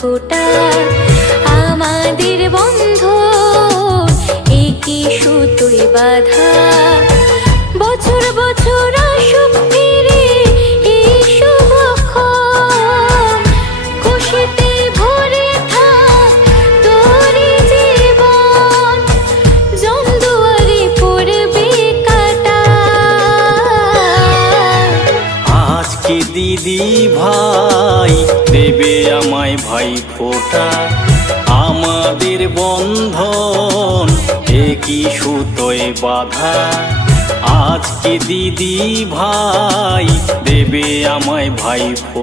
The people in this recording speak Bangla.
ফোঁটা আমাদের বন্ধন একই সুতোয় বাঁধা। বছর বছর আসুক ফিরে এই শুভক্ষণ, খুশিতে ভরে থাক তোরই জীবন, জমদুয়ারে পড়বে কাঁটা। আজকে দিদি ভাই দেবে আমায় ভাই ফোঁটা, আমাদের বন্ধন একই সুতোয় বাঁধা। আজকে দিদি ভাই দেবে আমায় ভাই ফোঁটা।